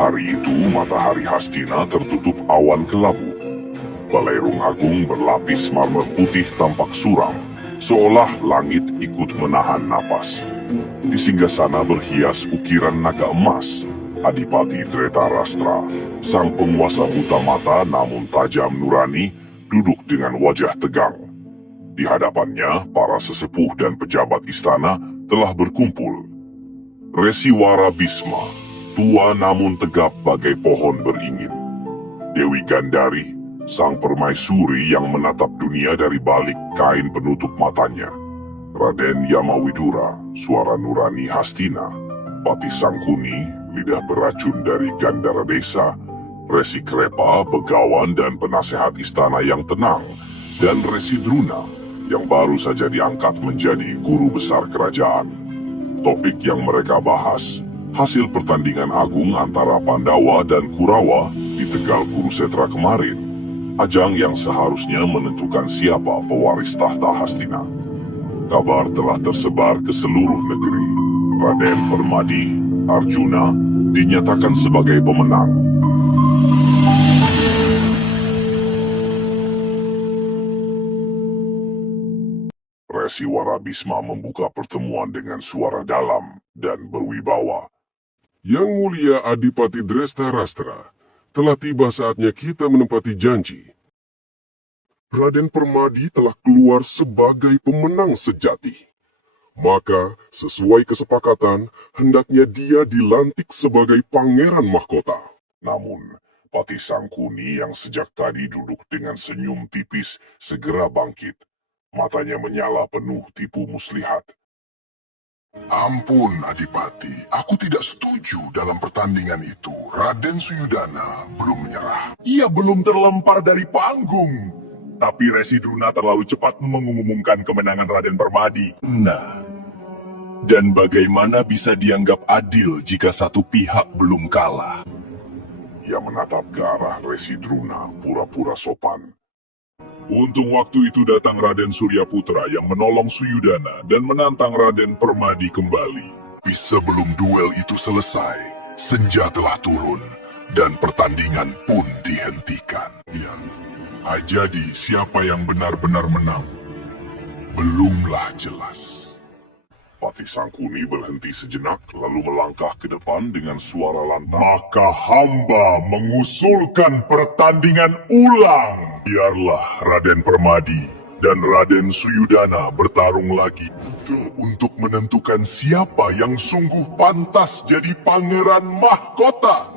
Hari itu matahari Hastina tertutup awan kelabu. Balairung Agung berlapis marmer putih tampak suram, seolah langit ikut menahan napas. Di singgasana berhias ukiran naga emas, Adipati Dretarastra, sang penguasa buta mata namun tajam nurani, duduk dengan wajah tegang. Di hadapannya, para sesepuh dan pejabat istana telah berkumpul. Resiwara Bisma, tua namun tegap bagai pohon beringin. Dewi Gandari, sang permaisuri yang menatap dunia dari balik kain penutup matanya. Raden Yamawidura, suara nurani Hastina. Patih Sangkuni, lidah beracun dari Gandara Desa. Resi Krepa, begawan dan penasehat istana yang tenang. Dan Resi Druna, yang baru saja diangkat menjadi guru besar kerajaan. Topik yang mereka bahas, hasil pertandingan agung antara Pandawa dan Kurawa di Tegal Kurusetra kemarin. Ajang yang seharusnya menentukan siapa pewaris tahta Hastina. Kabar telah tersebar ke seluruh negeri. Raden Permadi, Arjuna, dinyatakan sebagai pemenang. Resiwara Bisma membuka pertemuan dengan suara dalam dan berwibawa. Yang mulia Adipati Dretarastra, telah tiba saatnya kita menempati janji. Raden Permadi telah keluar sebagai pemenang sejati. Maka, sesuai kesepakatan, hendaknya dia dilantik sebagai pangeran mahkota. Namun, Patih Sangkuni yang sejak tadi duduk dengan senyum tipis segera bangkit. Matanya menyala penuh tipu muslihat. Ampun, Adipati. Aku tidak setuju dalam pertandingan itu. Raden Suyudana belum menyerah. Ia belum terlempar dari panggung. Tapi Resi Druna terlalu cepat mengumumkan kemenangan Raden Permadi. Nah, dan bagaimana bisa dianggap adil jika satu pihak belum kalah? Ia menatap ke arah Resi Druna, pura-pura sopan. Untung waktu itu datang Raden Suryaputra yang menolong Suyudana dan menantang Raden Permadi kembali. Sebelum duel itu selesai, senja telah turun dan pertandingan pun dihentikan. Ya, jadi siapa yang benar-benar menang? Belumlah jelas. Patih Sangkuni berhenti sejenak lalu melangkah ke depan dengan suara lantang. Maka hamba mengusulkan pertandingan ulang. Biarlah Raden Permadi dan Raden Suyudana bertarung lagi untuk menentukan siapa yang sungguh pantas jadi pangeran mahkota.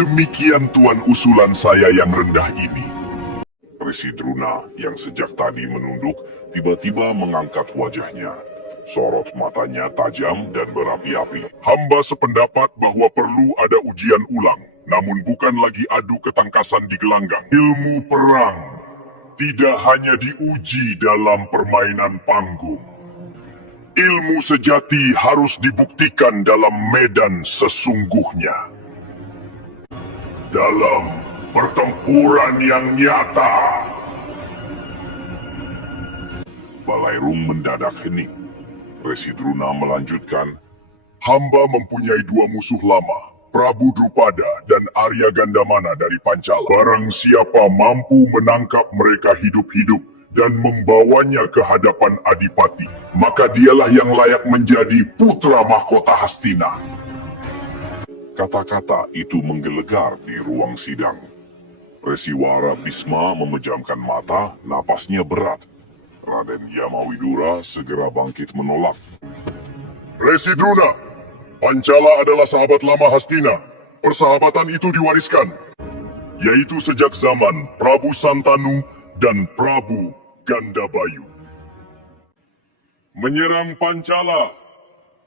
Demikian tuan usulan saya yang rendah ini. Resi Druna yang sejak tadi menunduk tiba-tiba mengangkat wajahnya. Sorot matanya tajam dan berapi-api. Hamba sependapat bahwa perlu ada ujian ulang, namun bukan lagi adu ketangkasan di gelanggang. Ilmu perang tidak hanya diuji dalam permainan panggung. Ilmu sejati harus dibuktikan dalam medan sesungguhnya. Dalam pertempuran yang nyata. Balairung mendadak hening. Resi Druna melanjutkan, Hamba mempunyai dua musuh lama, Prabu Drupada dan Arya Gandamana dari Pancala. Barang siapa mampu menangkap mereka hidup-hidup dan membawanya ke hadapan Adipati, maka dialah yang layak menjadi putra mahkota Hastina. Kata-kata itu menggelegar di ruang sidang. Resiwara Bisma memejamkan mata, napasnya berat. Raden Yamawidura segera bangkit menolak. Resi Druna, Pancala adalah sahabat lama Hastina. Persahabatan itu diwariskan, yaitu sejak zaman Prabu Santanu dan Prabu Gandabayu. Menyerang Pancala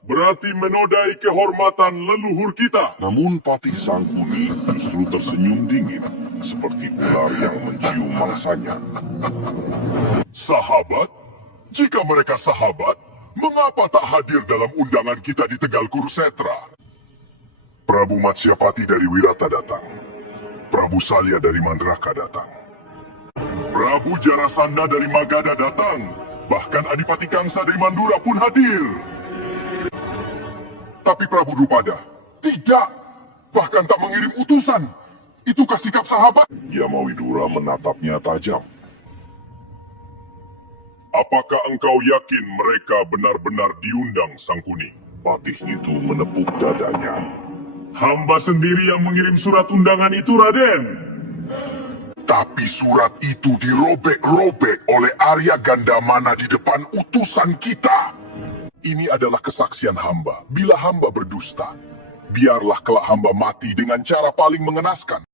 berarti menodai kehormatan leluhur kita. Namun Patih Sangkuni justru tersenyum dingin, seperti ular yang mencium mangsanya. Sahabat? Jika mereka sahabat, mengapa tak hadir dalam undangan kita di Tegal Kurusetra? Prabu Matsyapati dari Wirata datang. Prabu Salya dari Mandraka datang. Prabu Jarasanda dari Magadha datang. Bahkan Adipati Kangsa dari Mandura pun hadir. Tapi Prabu Drupada, tidak. Bahkan tak mengirim utusan. Itukah sikap sahabat? Yamawidura menatapnya tajam. Apakah engkau yakin mereka benar-benar diundang, Sang Kuning? Patih itu menepuk dadanya. Hamba sendiri yang mengirim surat undangan itu, Raden. Tapi surat itu dirobek-robek oleh Arya Gandamana di depan utusan kita. Ini adalah kesaksian hamba. Bila hamba berdusta, biarlah kelak hamba mati dengan cara paling mengenaskan.